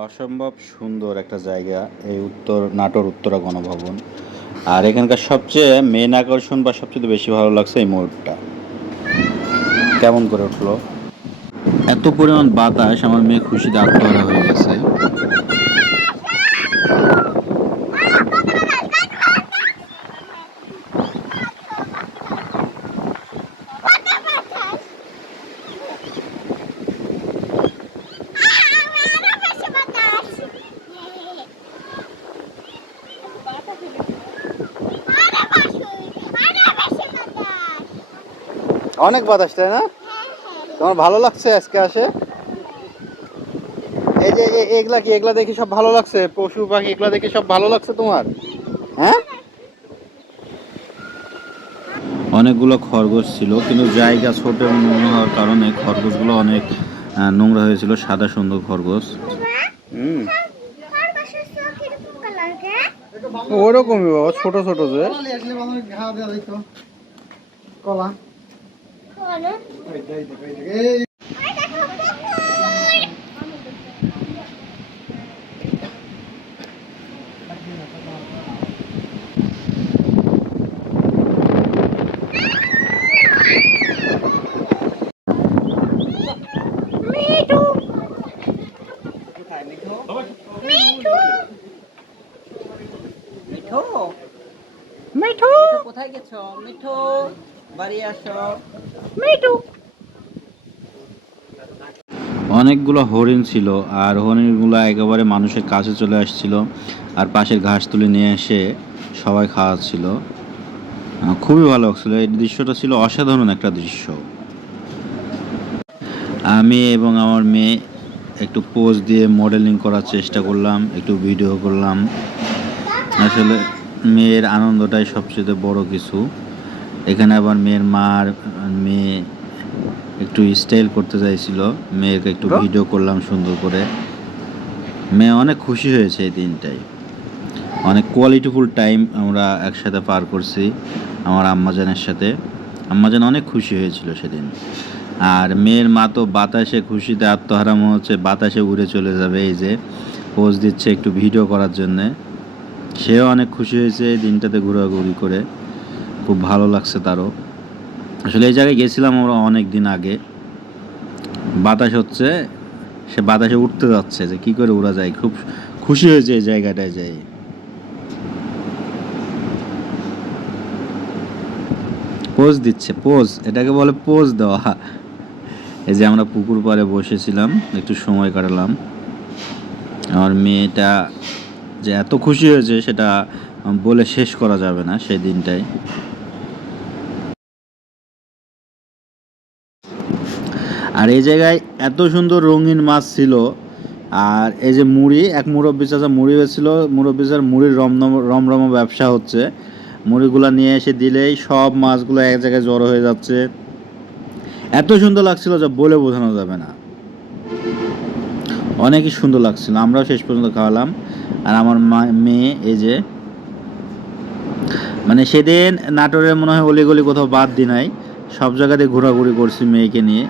অসম্ভব সুন্দর একটা জায়গা এই নাটোর উত্তরা গণভবন। আর এখানকার সবচেয়ে মেন আকর্ষণ বা সবচেয়ে বেশি ভালো লাগছে এই মোড়টা। কেমন করে উঠলো, এত পরিমাণ বাতাস, আমার মেয়ে খুশিতে আত্মহারা হয়ে গেছে। অনেক বাতাস, তাই না? তোমার ভালো লাগছে আজকে আসে? এই যে এগুলা দেখে সব ভালো লাগছে, পশু পাখি এগুলা দেখে সব ভালো লাগছে তোমার? হ্যাঁ, অনেকগুলো খরগোশ ছিল, কিন্তু জায়গা ছোট মনে হওয়ার কারণে খরগোশগুলো অনেক নোংরা হয়েছিল। সাদা সুন্দর খরগোশ। ওরকমই বাবা, ছোট ছোট যে কলা। মিঠু, কোথায় গেছো? মিঠু, বাড়ি আসো। মিঠু। অনেকগুলো হরিণ ছিল, আর হরিণগুলো একেবারে মানুষের কাছে চলে আসছিল, আর পাশের ঘাস তুলে নিয়ে এসে সবাই খাওয়াচ্ছিল। খুবই ভালো লাগছিল, এই দৃশ্যটা ছিল অসাধারণ একটা দৃশ্য। আমি এবং আমার মেয়ে একটু পোজ দিয়ে মডেলিং করার চেষ্টা করলাম, একটু ভিডিও করলাম। আসলে মেয়ের আনন্দটাই সবচেয়ে বড় কিছু। এখানে আবার মেয়ের মার মেয়ে একটু স্টাইল করতে চাইছিল, মেয়েকে একটু ভিডিও করলাম সুন্দর করে। মেয়ে অনেক খুশি হয়েছে এই দিনটাই। অনেক কোয়ালিটিফুল টাইম আমরা একসাথে পার করছি আমার আম্মাজানের সাথে। আম্মাজান অনেক খুশি হয়েছিল সেদিন। আর মেয়ের মা তো বাতাসে খুশিতে আত্মহারা মনে হচ্ছে বাতাসে উড়ে চলে যাবে। এই যে পোজ দিচ্ছে একটু ভিডিও করার জন্যে। সেও অনেক খুশি হয়েছে এই দিনটাতে ঘোরাঘুরি করে, খুব ভালো লাগছে তারও। আসলে এই জায়গায় গেছিলাম আমরা অনেক দিন আগে। বাতাস হচ্ছে, সে বাতাসে উঠতে যাচ্ছে, যে কি করে উড়া যায়, খুব খুশি হয়েছে এই জায়গাটায় যাই। পোজ দিচ্ছে, পোজ, এটাকে বলে পোজ দেওয়া। এই যে আমরা পুকুর পাড়ে বসেছিলাম, একটু সময় কাটালাম। আমার মেয়েটা যে এত খুশি হয়েছে সেটা বলে শেষ করা যাবে না সেই দিনটাই। আর এই জায়গায় এত সুন্দর রঙিন মাছ ছিল। আর এই যে মুড়ি, এক মুরব্বী চাচা মুড়ি বেচছিল, মুরব্বী চাচার মুড়ির রমরমা ব্যবসা হচ্ছে। মুড়িগুলো নিয়ে এসে দিলেই সব মাছগুলো এক জায়গায় জড়ো হয়ে যাচ্ছে। এত সুন্দর লাগছিল যা বলে বোঝানো যাবে না, অনেকই সুন্দর লাগছিল। আমরাও শেষ পর্যন্ত খাওয়ালাম। আর আমার মেয়ে এই যে, সেদিন নাটোরের মনে হয় অলিগলি কোথাও বাদ দি নাই, সব জায়গাতে ঘোরাঘুরি করছি মেয়েকে নিয়ে।